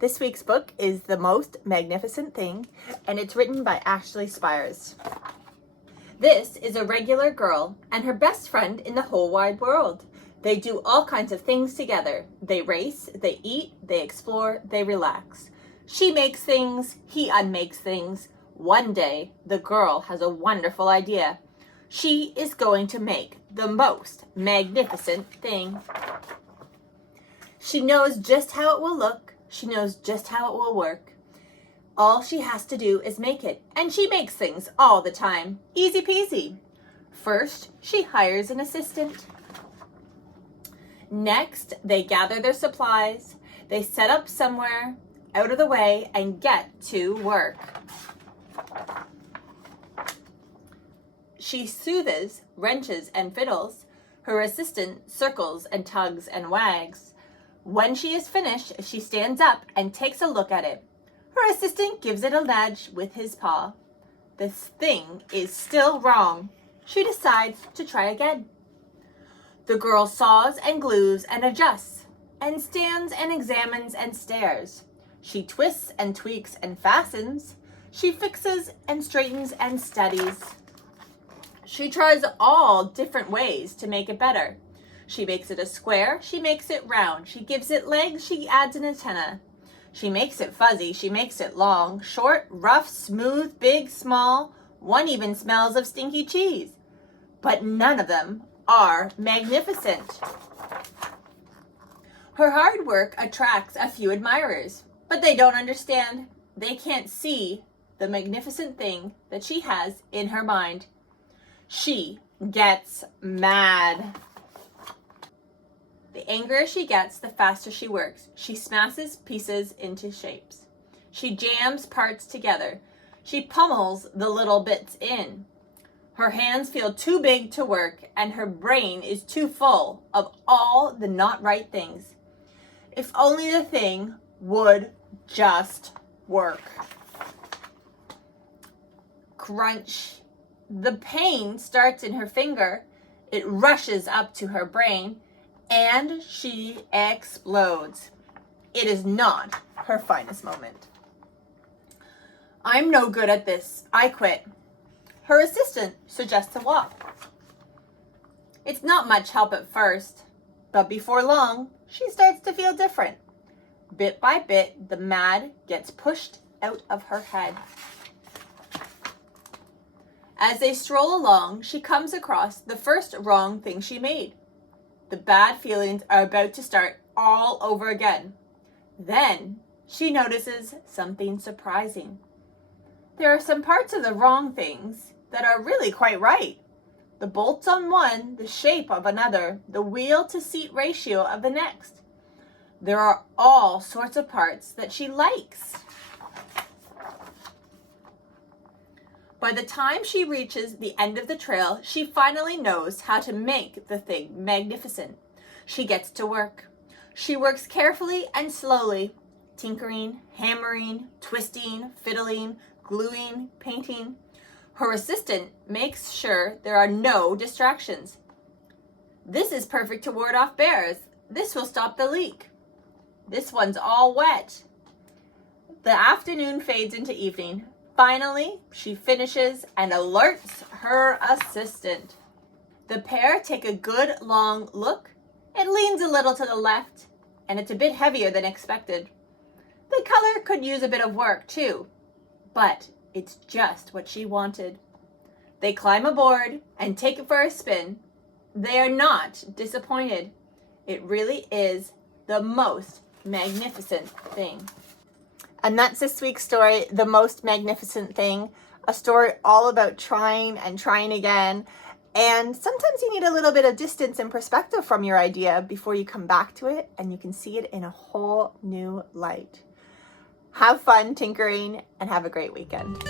This week's book is The Most Magnificent Thing, and it's written by Ashley Spires. This is a regular girl and her best friend in the whole wide world. They do all kinds of things together. They race, they eat, they explore, they relax. She makes things, he unmakes things. One day, the girl has a wonderful idea. She is going to make the most magnificent thing. She knows just how it will look. She knows just how it will work. All she has to do is make it, and she makes things all the time. Easy peasy. First, she hires an assistant. Next, they gather their supplies. They set up somewhere out of the way and get to work. She soothes, wrenches, and fiddles. Her assistant circles and tugs and wags. When she is finished, she stands up and takes a look at it. Her assistant gives it a nudge with his paw. This thing is still wrong. She decides to try again. The girl saws and glues and adjusts, and stands and examines and stares. She twists and tweaks and fastens. She fixes and straightens and studies. She tries all different ways to make it better. She makes it a square, she makes it round, she gives it legs, she adds an antenna. She makes it fuzzy, she makes it long, short, rough, smooth, big, small. One even smells of stinky cheese. But none of them are magnificent. Her hard work attracts a few admirers, but they don't understand. They can't see the magnificent thing that she has in her mind. She gets mad. The angrier she gets, the faster she works. She smashes pieces into shapes. She jams parts together. She pummels the little bits in. Her hands feel too big to work, and her brain is too full of all the not right things. If only the thing would just work. Crunch. The pain starts in her finger. It rushes up to her brain, and she explodes. It is not her finest moment. I'm no good at this. I quit. Her assistant suggests a walk. It's not much help at first, but before long, she starts to feel different. Bit by bit, the mad gets pushed out of her head. As they stroll along, she comes across the first wrong thing she made. The bad feelings are about to start all over again. Then she notices something surprising. There are some parts of the wrong things that are really quite right. The bolts on one, the shape of another, the wheel to seat ratio of the next. There are all sorts of parts that she likes. By the time she reaches the end of the trail, she finally knows how to make the thing magnificent. She gets to work. She works carefully and slowly, tinkering, hammering, twisting, fiddling, gluing, painting. Her assistant makes sure there are no distractions. This is perfect to ward off bears. This will stop the leak. This one's all wet. The afternoon fades into evening. Finally, she finishes and alerts her assistant. The pair take a good long look. It leans a little to the left, and it's a bit heavier than expected. The color could use a bit of work too, but it's just what she wanted. They climb aboard and take it for a spin. They are not disappointed. It really is the most magnificent thing. And that's this week's story, The Most Magnificent Thing, a story all about trying and trying again. And sometimes you need a little bit of distance and perspective from your idea before you come back to it and you can see it in a whole new light. Have fun tinkering and have a great weekend.